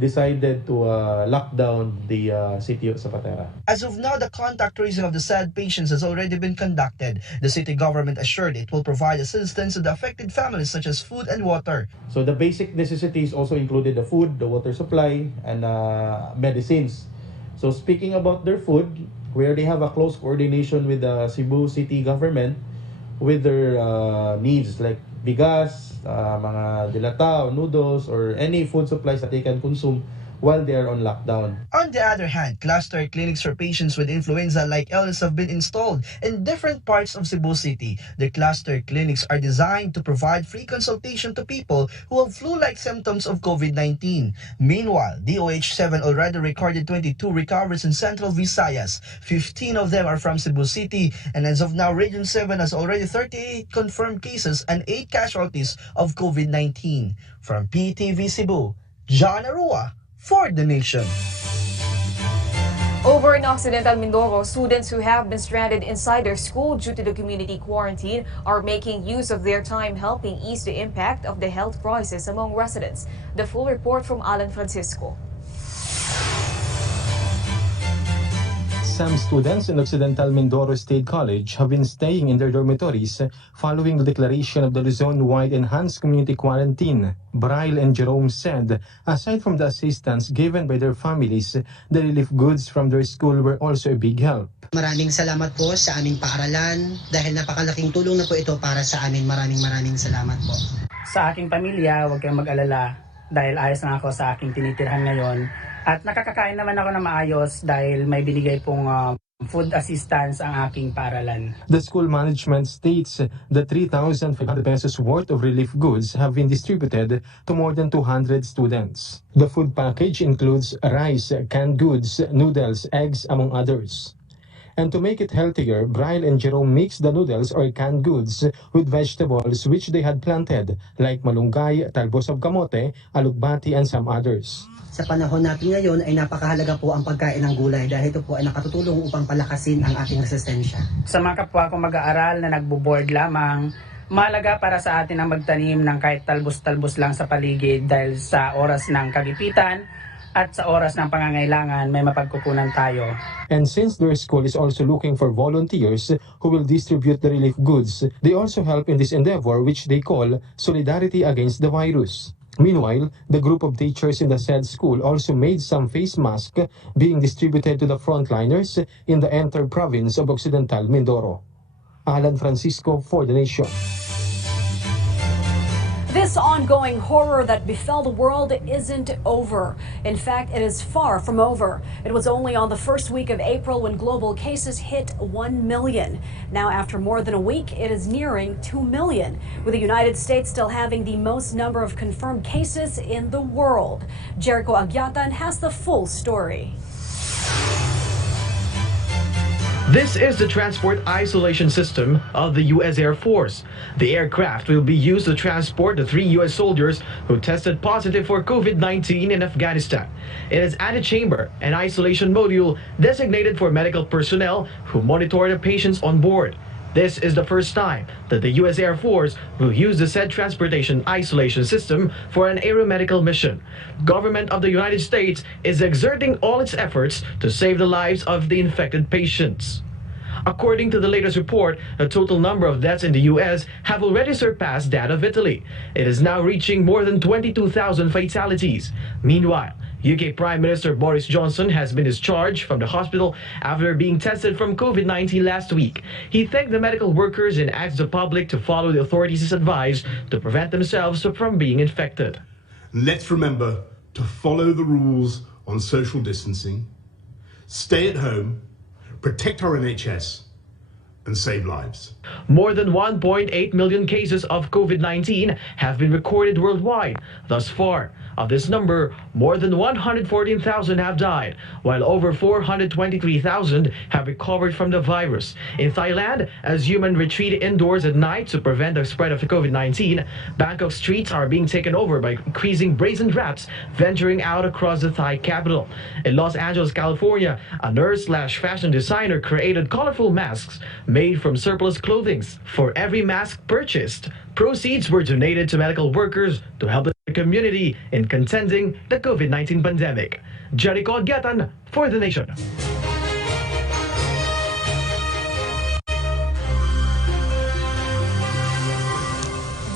decided to lock down the Sitio Zapatera. As of now, the contact tracing of the said patients has already been conducted. The city government assured it will provide assistance to the affected families such as food and water. So the basic necessities also included the food, the water supply, and medicines. So speaking about their food, we already have a close coordination with the Cebu City government with their needs like bigas, mga dilata, noodles, or any food supplies that they can consume while they are on lockdown. On the other hand, cluster clinics for patients with influenza-like illness have been installed in different parts of Cebu City. The cluster clinics are designed to provide free consultation to people who have flu-like symptoms of COVID-19. Meanwhile, DOH-7 already recorded 22 recoveries in Central Visayas. 15 of them are from Cebu City, and as of now, Region 7 has already 38 confirmed cases and 8 casualties of COVID-19. From PTV Cebu, John Arua for The Nation. Over in Occidental Mindoro, students who have been stranded inside their school due to the community quarantine are making use of their time helping ease the impact of the health crisis among residents. The full report from Alan Francisco. Some students in Occidental Mindoro State College have been staying in their dormitories following the declaration of the Luzon-wide enhanced community quarantine. Braille and Jerome said, aside from the assistance given by their families, the relief goods from their school were also a big help. Maraming salamat po sa aming paaralan dahil napakalaking tulong na po ito para sa amin. Maraming salamat po. Sa aking pamilya, huwag kayong mag-alala dahil ayos na ako sa aking tinitirhan ngayon. At nakakakain naman ako na maayos dahil may binigay pong food assistance ang aking paaralan. The school management states that 3,500 pesos worth of relief goods have been distributed to more than 200 students. The food package includes rice, canned goods, noodles, eggs, among others. And to make it healthier, Braille and Jerome mixed the noodles or canned goods with vegetables which they had planted, like malunggay, talbos of kamote, alugbati, and some others. Sa panahon natin ngayon ay napakahalaga po ang pagkain ng gulay dahil ito po ay nakatutulong upang palakasin ang ating resistensya. Sa mga kapwa ko mag-aaral na nagbo-board lamang, mahalaga para sa atin ang magtanim ng kahit talbos-talbos lang sa paligid dahil sa oras ng kagipitan at sa oras ng pangangailangan may mapagkukunan tayo. And since their school is also looking for volunteers who will distribute the relief goods, they also help in this endeavor which they call Solidarity Against the Virus. Meanwhile, the group of teachers in the said school also made some face masks being distributed to the frontliners in the entered province of Occidental Mindoro. Alan Francisco for The Nation. This ongoing horror that befell the world isn't over. In fact, it is far from over. It was only on the first week of April when global cases hit 1 million. Now, after more than a week, it is nearing 2 million, with the United States still having the most number of confirmed cases in the world. Jericho Agyatan has the full story. This is the transport isolation system of the U.S. Air Force. The aircraft will be used to transport the 3 U.S. soldiers who tested positive for COVID-19 in Afghanistan. It has added chamber and isolation module designated for medical personnel who monitor the patients on board. This is the first time that the U.S. Air Force will use the said transportation isolation system for an aeromedical mission. Government of the United States is exerting all its efforts to save the lives of the infected patients. According to the latest report, the total number of deaths in the U.S. have already surpassed that of Italy. It is now reaching more than 22,000 fatalities. Meanwhile, UK Prime Minister Boris Johnson has been discharged from the hospital after being tested from COVID-19 last week. He thanked the medical workers and asked the public to follow the authorities' advice to prevent themselves from being infected. Let's remember to follow the rules on social distancing, stay at home, protect our NHS, and save lives. More than 1.8 million cases of COVID-19 have been recorded worldwide thus far. Of this number, more than 114,000 have died, while over 423,000 have recovered from the virus. In Thailand, as humans retreat indoors at night to prevent the spread of COVID-19, Bangkok streets are being taken over by increasing brazen rats venturing out across the Thai capital. In Los Angeles, California, a nurse/fashion designer created colorful masks made from surplus clothing. For every mask purchased, proceeds were donated to medical workers to help the community in contending the COVID-19 pandemic. Jericho Agyatan for The Nation.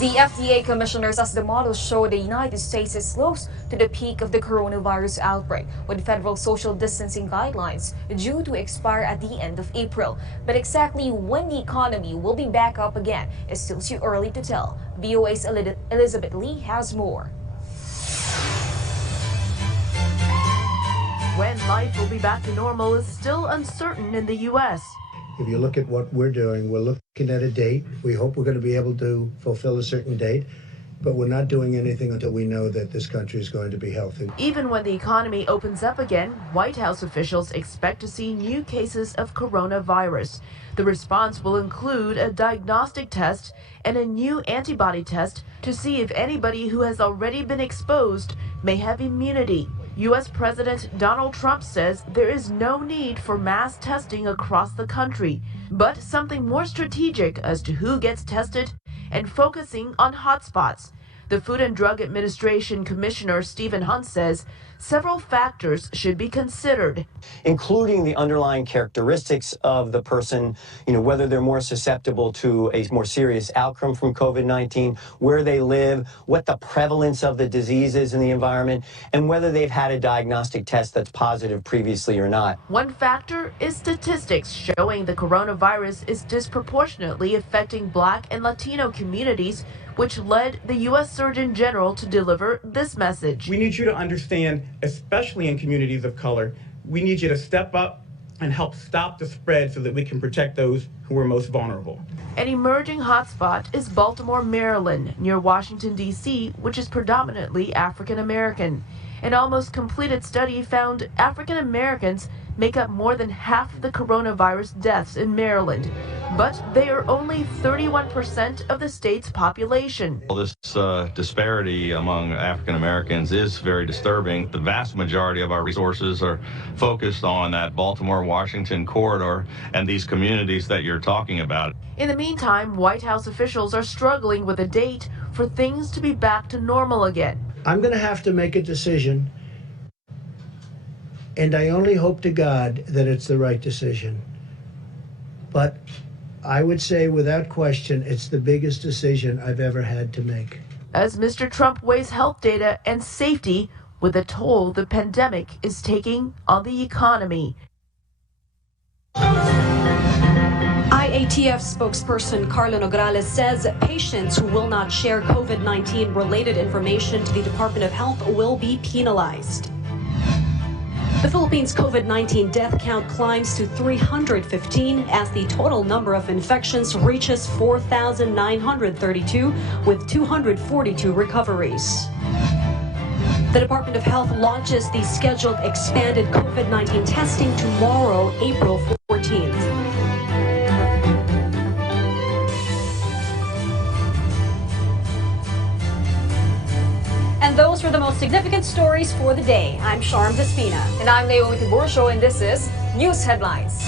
The FDA commissioners as the model show the United States is close to the peak of the coronavirus outbreak, with federal social distancing guidelines due to expire at the end of April. But exactly when the economy will be back up again is still too early to tell. VOA's Elizabeth Lee has more. When life will be back to normal is still uncertain in the U.S. If you look at what we're doing, we're looking at a date. We hope we're going to be able to fulfill a certain date, but we're not doing anything until we know that this country is going to be healthy. Even when the economy opens up again, White House officials expect to see new cases of coronavirus. The response will include a diagnostic test and a new antibody test to see if anybody who has already been exposed may have immunity. U.S. President Donald Trump says there is no need for mass testing across the country, but something more strategic as to who gets tested and focusing on hotspots. The Food and Drug Administration Commissioner Stephen Hunt says several factors should be considered, including the underlying characteristics of the person, whether they're more susceptible to a more serious outcome from COVID-19, where they live, what the prevalence of the disease is in the environment, and whether they've had a diagnostic test that's positive previously or not. One factor is statistics showing the coronavirus is disproportionately affecting Black and Latino communities, which led the U.S. Surgeon General to deliver this message. We need you to understand, especially in communities of color, we need you to step up and help stop the spread so that we can protect those who are most vulnerable. An emerging hotspot is Baltimore, Maryland, near Washington, D.C., which is predominantly African American. An almost completed study found African Americans make up more than half the coronavirus deaths in Maryland, but they are only 31% of the state's population. Well, this disparity among African Americans is very disturbing. The vast majority of our resources are focused on that Baltimore-Washington corridor and these communities that you're talking about. In the meantime, White House officials are struggling with a date for things to be back to normal again. I'm going to have to make a decision, and I only hope to God that it's the right decision. But I would say without question, it's the biggest decision I've ever had to make. As Mr. Trump weighs health data and safety with the toll the pandemic is taking on the economy. IATF spokesperson Carla Nograles says patients who will not share COVID-19 related information to the Department of Health will be penalized. The Philippines' COVID-19 death count climbs to 315 as the total number of infections reaches 4,932 with 242 recoveries. The Department of Health launches the scheduled expanded COVID-19 testing tomorrow, April 14th. And those were the most significant stories for the day. I'm Sharm Despina. And I'm Naomi Tiburcio, and this is News Headlines.